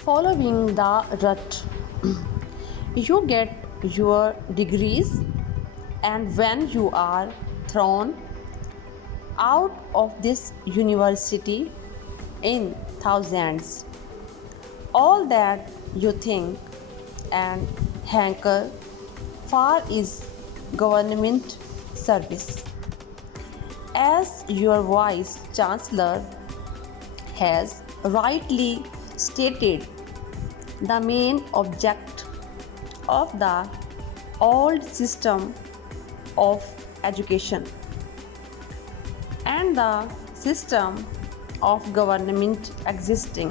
following the rut. You get your degrees, and when you are thrown out of this university in thousands, all that you think and hanker for is government service. As your vice chancellor has rightly stated, the main object of the old system of education and the system of government existing.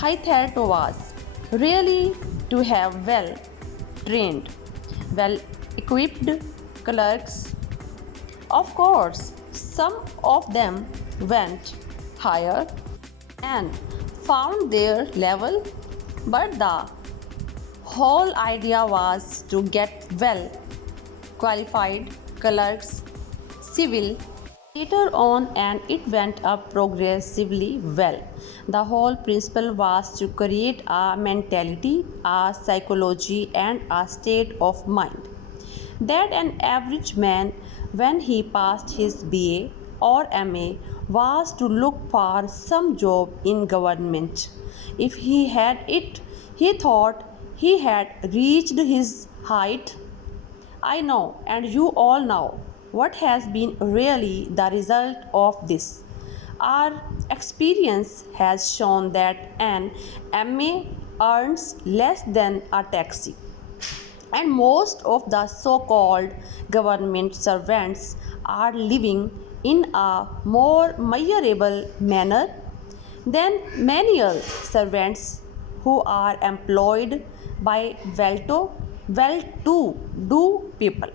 Hythato was really to have well trained, well equipped clerks. Of course, some of them went higher and found their level, but the whole idea was to get well qualified clerks civil later on, and it went up progressively well. The whole principle was to create a mentality, a psychology and a state of mind that an average man, when he passed his BA or MA, was to look for some job in government. If he had it, he thought he had reached his height. I know, and you all know, what has been really the result of this. Our experience has shown that an MA earns less than a taxi, and most of the so-called government servants are living in a more miserable manner than menial servants who are employed by well-to-do people.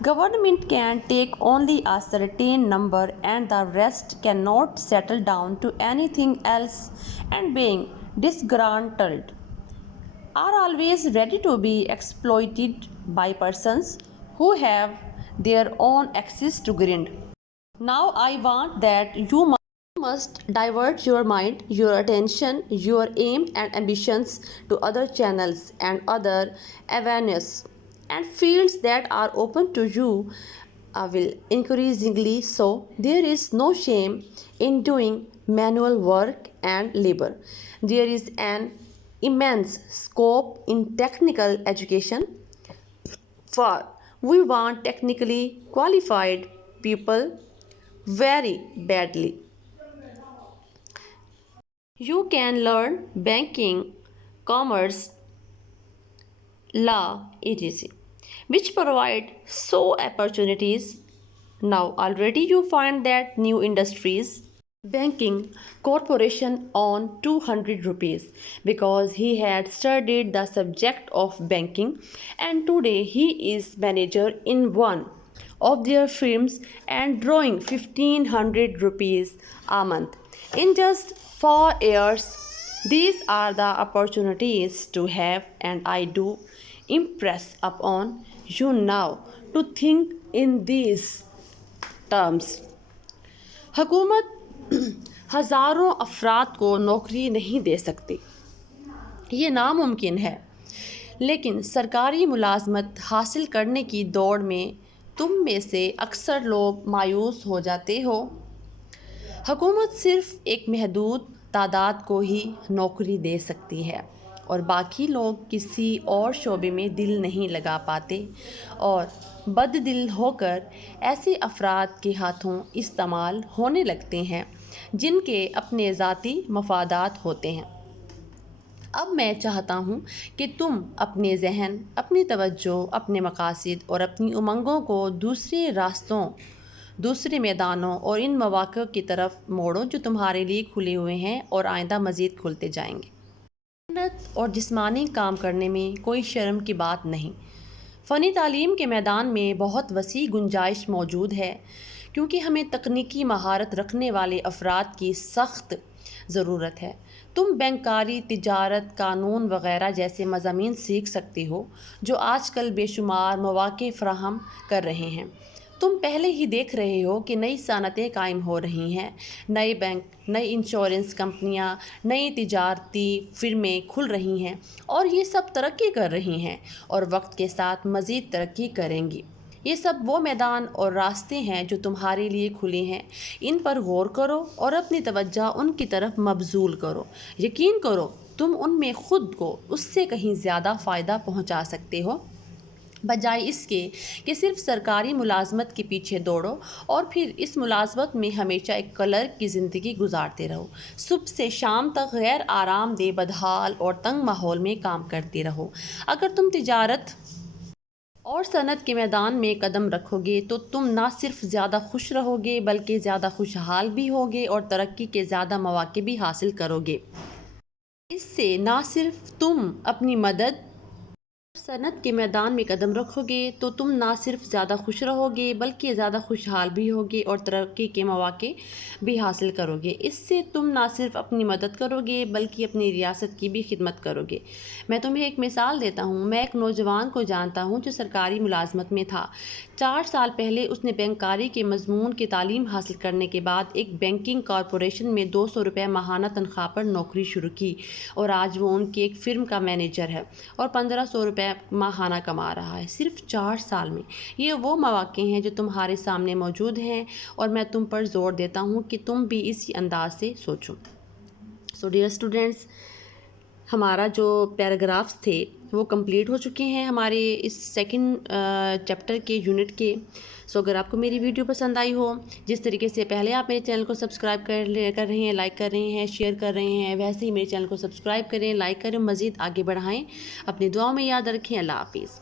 Government can take only a certain number and the rest cannot settle down to anything else and being disgruntled are always ready to be exploited by persons who have their own access to grind. Now I want that you must divert your mind, your attention, your aim and ambitions to other channels and other avenues and fields that are open to you will increasingly so. There is no shame in doing manual work and labor. There is an immense scope in technical education, for we want technically qualified people very badly. You can learn banking, commerce, law, etc., which provide so opportunities. Now already you find that new industries banking corporation on 200 rupees because he had studied the subject of banking, and today he is manager in one of their firms and drawing 1500 rupees a month in just 4 years. These are the opportunities to have, and I do impress upon you now to think in these terms. حکومت ہزاروں افراد کو نوکری نہیں دے سکتی، یہ ناممکن ہے، لیکن سرکاری ملازمت حاصل کرنے کی دوڑ میں تم میں سے اکثر لوگ مایوس ہو جاتے ہو۔ حکومت صرف ایک محدود تعداد کو ہی نوکری دے سکتی ہے اور باقی لوگ کسی اور شعبے میں دل نہیں لگا پاتے اور بد دل ہو کر ایسے افراد کے ہاتھوں استعمال ہونے لگتے ہیں جن کے اپنے ذاتی مفادات ہوتے ہیں۔ اب میں چاہتا ہوں کہ تم اپنے ذہن، اپنی توجہ، اپنے مقاصد اور اپنی امنگوں کو دوسرے راستوں، دوسرے میدانوں اور ان مواقع کی طرف موڑو جو تمہارے لیے کھلے ہوئے ہیں اور آئندہ مزید کھلتے جائیں گے۔ محنت اور جسمانی کام کرنے میں کوئی شرم کی بات نہیں۔ فنی تعلیم کے میدان میں بہت وسیع گنجائش موجود ہے کیونکہ ہمیں تکنیکی مہارت رکھنے والے افراد کی سخت ضرورت ہے۔ تم بینکاری، تجارت، قانون وغیرہ جیسے مضامین سیکھ سکتے ہو جو آج کل بے شمار مواقع فراہم کر رہے ہیں۔ تم پہلے ہی دیکھ رہے ہو کہ نئی صنعتیں قائم ہو رہی ہیں، نئے بینک، نئی انشورنس کمپنیاں، نئی تجارتی فرمیں کھل رہی ہیں اور یہ سب ترقی کر رہی ہیں اور وقت کے ساتھ مزید ترقی کریں گی۔ یہ سب وہ میدان اور راستے ہیں جو تمہارے لیے کھلے ہیں، ان پر غور کرو اور اپنی توجہ ان کی طرف مبذول کرو۔ یقین کرو تم ان میں خود کو اس سے کہیں زیادہ فائدہ پہنچا سکتے ہو، بجائے اس کے کہ صرف سرکاری ملازمت کے پیچھے دوڑو اور پھر اس ملازمت میں ہمیشہ ایک کلرک کی زندگی گزارتے رہو، صبح سے شام تک غیر آرام دہ، بدحال اور تنگ ماحول میں کام کرتے رہو۔ اگر تم تجارت اور صنعت کے میدان میں قدم رکھو گے تو تم نہ صرف زیادہ خوش رہو گے بلکہ زیادہ خوشحال بھی ہوگے اور ترقی کے زیادہ مواقع بھی حاصل کرو گے۔ اس سے نہ صرف تم اپنی مدد صنعت کے میدان میں قدم رکھو گے تو تم نہ صرف زیادہ خوش رہو گے بلکہ زیادہ خوشحال بھی ہوگے اور ترقی کے مواقع بھی حاصل کرو گے۔ اس سے تم نہ صرف اپنی مدد کرو گے بلکہ اپنی ریاست کی بھی خدمت کرو گے۔ میں تمہیں ایک مثال دیتا ہوں۔ میں ایک نوجوان کو جانتا ہوں جو سرکاری ملازمت میں تھا۔ 4 سال پہلے اس نے بینکاری کے مضمون کی تعلیم حاصل کرنے کے بعد ایک بینکنگ کارپوریشن میں 200 روپے ماہانہ تنخواہ پر نوکری شروع کی اور آج وہ ان کی ایک فرم کا مینیجر ہے اور 1500 روپے ماہانہ کما رہا ہے، صرف 4 سال میں۔ یہ وہ مواقع ہیں جو تمہارے سامنے موجود ہیں اور میں تم پر زور دیتا ہوں کہ تم بھی اسی انداز سے سوچو۔ سو ڈیئر اسٹوڈینٹس، ہمارا جو پیراگرافس تھے وہ کمپلیٹ ہو چکے ہیں ہمارے اس سیکنڈ چیپٹر کے یونٹ کے۔ سو اگر آپ کو میری ویڈیو پسند آئی ہو، جس طریقے سے پہلے آپ میرے چینل کو سبسکرائب کر رہے ہیں، لائک کر رہے ہیں، شیئر کر رہے ہیں، ویسے ہی میرے چینل کو سبسکرائب کریں، لائک کریں، مزید آگے بڑھائیں۔ اپنی دعاؤں میں یاد رکھیں۔ اللہ حافظ۔